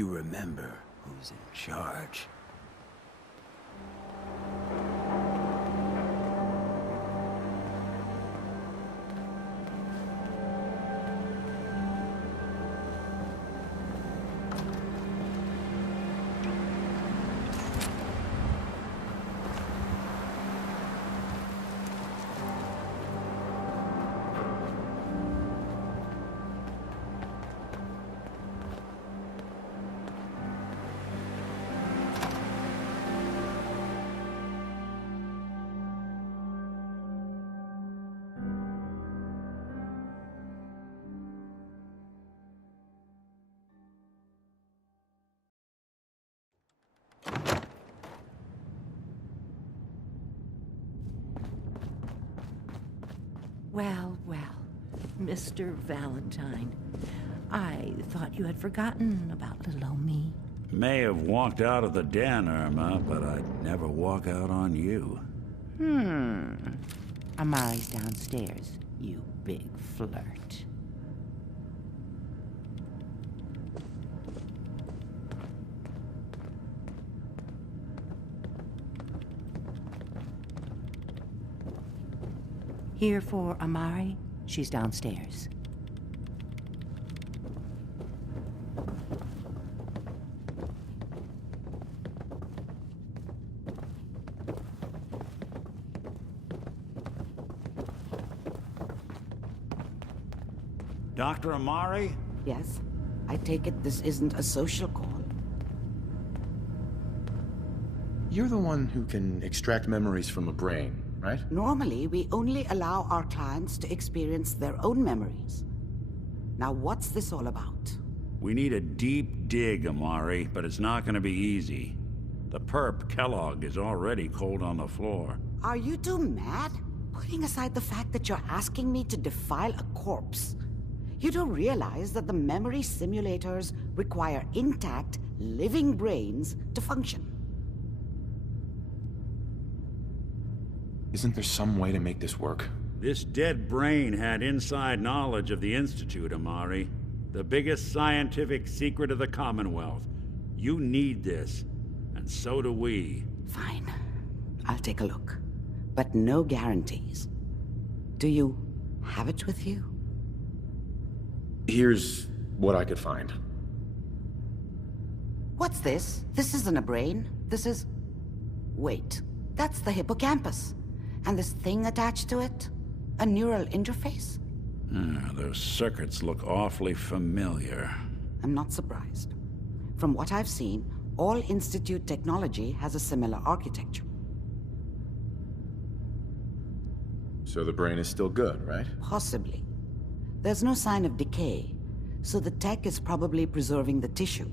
you remember who's in charge. Well, Mr. Valentine, I thought you had forgotten about little old me. May have walked out of the den, Irma, but I'd never walk out on you. Amari's downstairs, you big flirt. Here for Amari? She's downstairs. Dr. Amari? Yes? I take it this isn't a social call. You're the one who can extract memories from a brain, right? Normally, we only allow our clients to experience their own memories. Now, what's this all about? We need a deep dig, Amari, but it's not gonna be easy. The perp, Kellogg, is already cold on the floor. Are you two mad? Putting aside the fact that you're asking me to defile a corpse, you do realize that the memory simulators require intact, living brains to function. Isn't there some way to make this work? This dead brain had inside knowledge of the Institute, Amari. The biggest scientific secret of the Commonwealth. You need this, and so do we. Fine. I'll take a look. But no guarantees. Do you have it with you? Here's what I could find. What's this? This isn't a brain. This is... Wait. That's the hippocampus. And this thing attached to it? A neural interface? Those circuits look awfully familiar. I'm not surprised. From what I've seen, all Institute technology has a similar architecture. So the brain is still good, right? Possibly. There's no sign of decay, so the tech is probably preserving the tissue,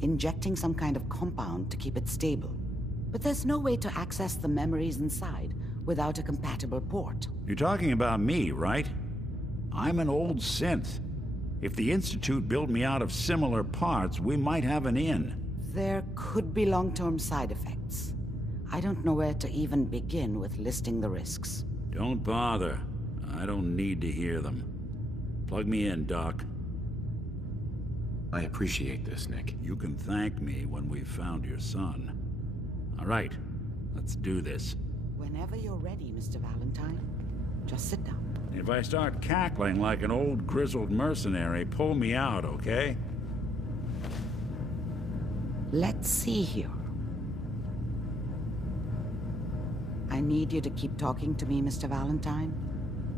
injecting some kind of compound to keep it stable. But there's no way to access the memories inside without a compatible port. You're talking about me, right? I'm an old synth. If the Institute built me out of similar parts, we might have an in. There could be long-term side effects. I don't know where to even begin with listing the risks. Don't bother. I don't need to hear them. Plug me in, Doc. I appreciate this, Nick. You can thank me when we've found your son. All right, let's do this. Whenever you're ready, Mr. Valentine. Just sit down. If I start cackling like an old grizzled mercenary, pull me out, okay? Let's see here. I need you to keep talking to me, Mr. Valentine.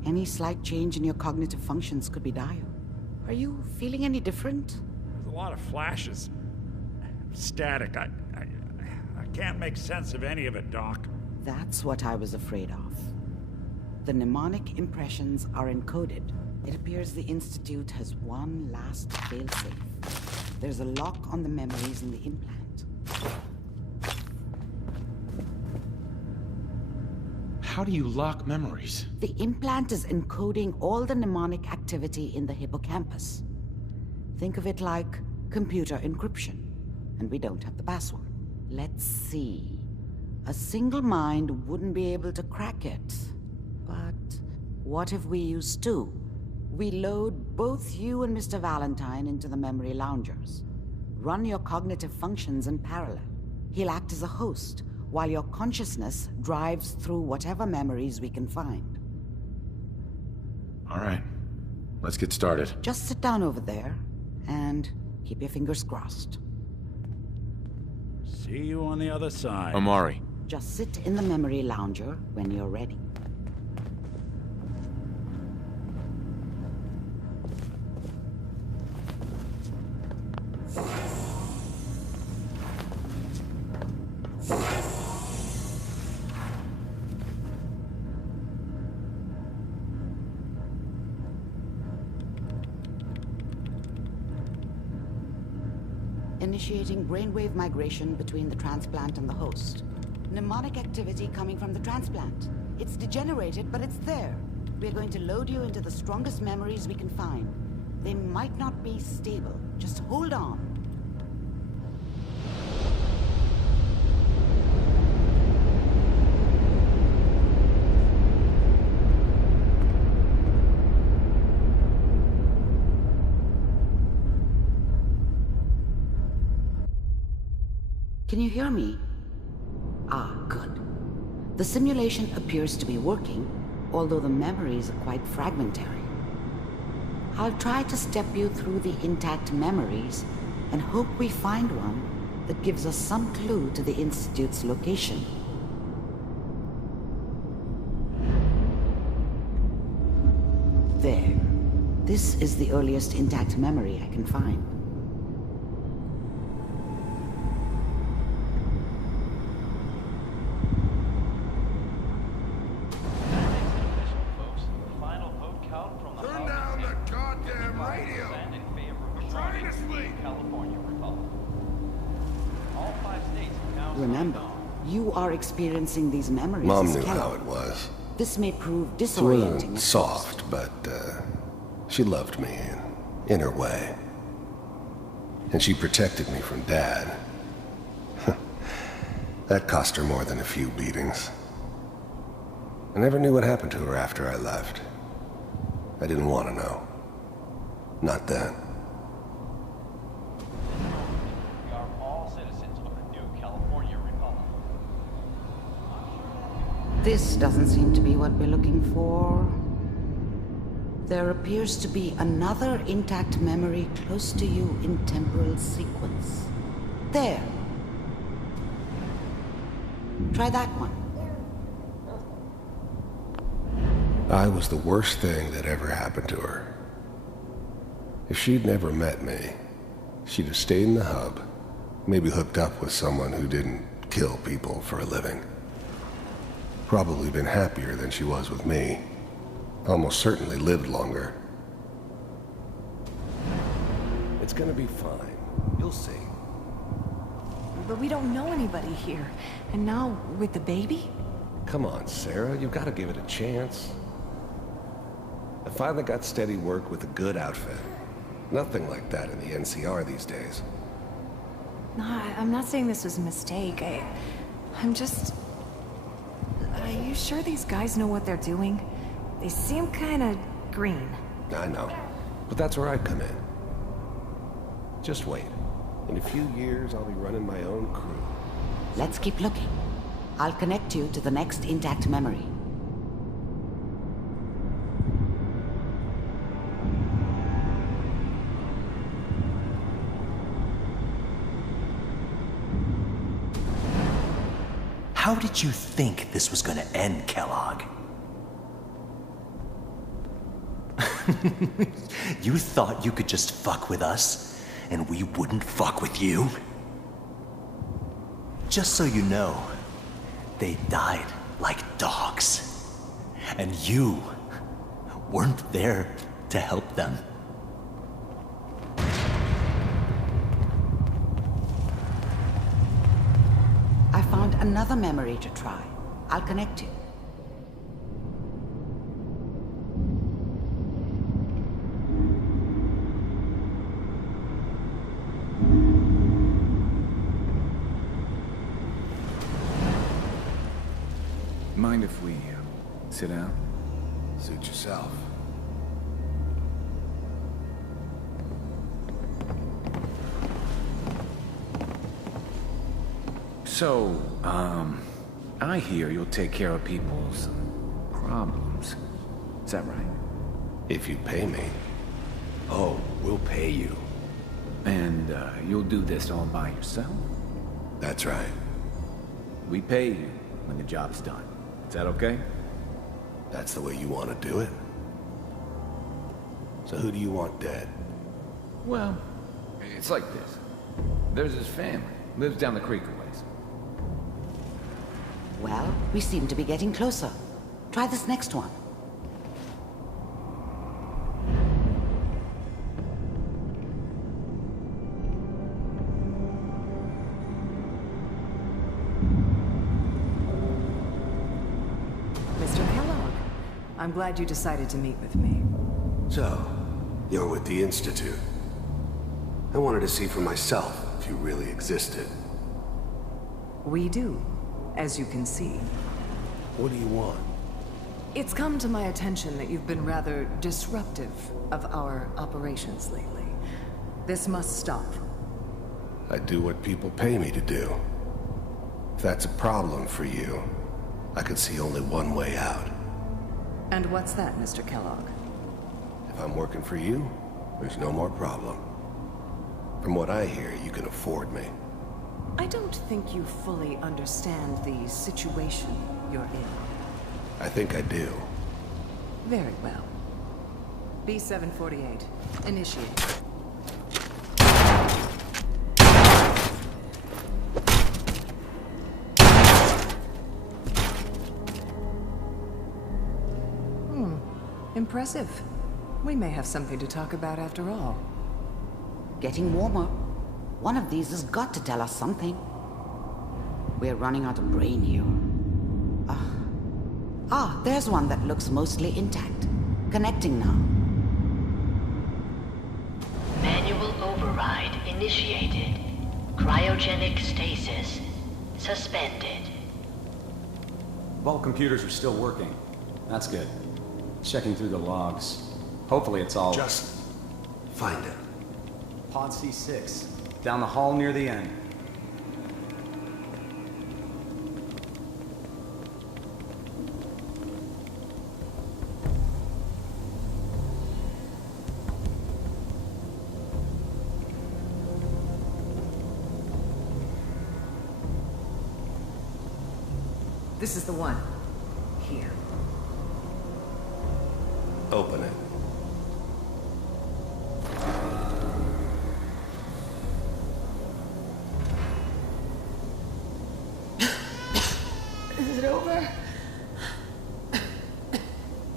Any slight change in your cognitive functions could be dire. Are you feeling any different? There's a lot of flashes. Static. I can't make sense of any of it, Doc. That's what I was afraid of. The mnemonic impressions are encoded. It appears the Institute has one last failsafe. There's a lock on the memories in the implant. How do you lock memories? The implant is encoding all the mnemonic activity in the hippocampus. Think of it like computer encryption. And we don't have the password. Let's see. A single mind wouldn't be able to crack it. But what if we use two? We load both you and Mr. Valentine into the memory loungers. run your cognitive functions in parallel. He'll act as a host, while your consciousness drives through whatever memories we can find. All right. Let's get started. Just sit down over there, and keep your fingers crossed. See you on the other side. Amari. Just sit in the memory lounger when you're ready. Initiating brainwave migration between the transplant and the host. Mnemonic activity coming from the transplant. It's degenerated, but it's there. We're going to load you into the strongest memories we can find. They might not be stable. Just hold on. Can you hear me? Ah, good. The simulation appears to be working, although the memories are quite fragmentary. I'll try to step you through the intact memories and hope we find one that gives us some clue to the Institute's location. There. This is the earliest intact memory I can find. Remember, you are experiencing these memories. Mom as knew Kellogg. how it was. This may prove She disorienting. wasn't soft, but she loved me in her way. And she protected me from Dad. That cost her more than a few beatings. I never knew what happened to her after I left. I didn't want to know. Not then. We are all citizens of the new California Republic. This doesn't seem to be what we're looking for. There appears to be another intact memory close to you in temporal sequence. There. Try that one. I was the worst thing that ever happened to her. If she'd never met me, she'd have stayed in the hub, maybe hooked up with someone who didn't kill people for a living. Probably been happier than she was with me. Almost certainly lived longer. It's gonna be fine. You'll see. But we don't know anybody here. And now, with the baby? Come on, Sarah, you've got to give it a chance. I finally got steady work with a good outfit. Nothing like that in the NCR these days. No, I'm not saying this was a mistake. I'm just... Are you sure these guys know what they're doing? They seem kinda green. I know, but that's where I come in. Just wait. In a few years, I'll be running my own crew. Let's keep looking. I'll connect you to the next intact memory. How did you think this was gonna end, Kellogg? You thought you could just fuck with us, and we wouldn't fuck with you? Just so you know, they died like dogs. And you weren't there to help them. I found another memory to try. I'll connect you. Mind if we sit down? Suit yourself. So, I hear you'll take care of people's problems. Is that right? If you pay me. Oh, we'll pay you. And, you'll do this all by yourself? That's right. We pay you when the job's done. Is that okay? That's the way you want to do it? So who do you want dead? Well, it's like this. There's his family. Lives down the creek a ways. Well, we seem to be getting closer. Try this next one. Mr. Kellogg, I'm glad you decided to meet with me. So, you're with the Institute. I wanted to see for myself if you really existed. We do, as you can see. What do you want? It's come to my attention that you've been rather disruptive of our operations lately. This must stop. I do what people pay me to do. If that's a problem for you, I could see only one way out. And what's that, Mr. Kellogg? If I'm working for you, there's no more problem. From what I hear, you can afford me. I don't think you fully understand the situation you're in. I think I do. Very well. B-748, initiate. Impressive. We may have something to talk about after all. Getting warmer. One of these has got to tell us something. We're running out of brain here. There's one that looks mostly intact. Connecting now. Manual override initiated. Cryogenic stasis suspended. Vault computers are still working. That's good. Checking through the logs. Hopefully it's all... Just find it. Pod C6. Down the hall near the end. This is the one. Here. Open it. Is it over?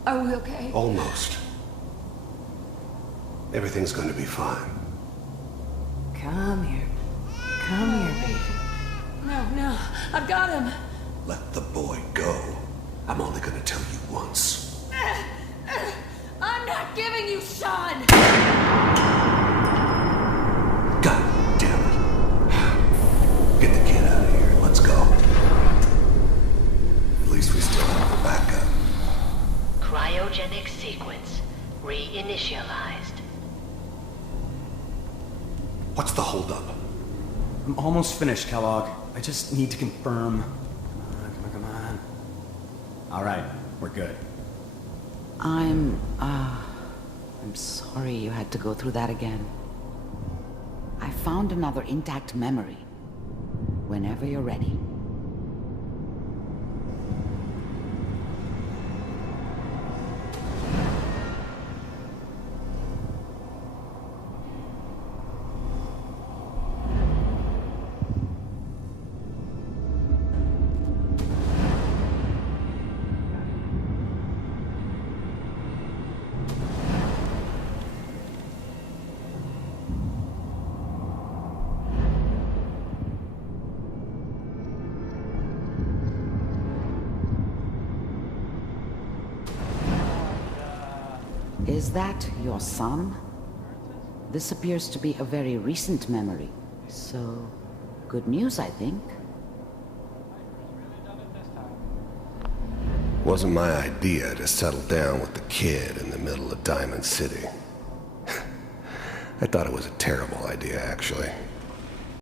Are we okay? Almost. Everything's going to be fine. Come here. Come here, baby. No, I've got him. Let the boy go. I'm only going to tell you once. I'm not giving you Sean! God damn it. Get the kid out of here. Let's go. At least we still have the backup. Cryogenic sequence reinitialized. What's the holdup? I'm almost finished, Kellogg. I just need to confirm. Come on. All right, we're good. I'm sorry you had to go through that again. I found another intact memory. Whenever you're ready. Is that your son? This appears to be a very recent memory. So, good news, I think. Wasn't my idea to settle down with the kid in the middle of Diamond City. I thought it was a terrible idea, actually.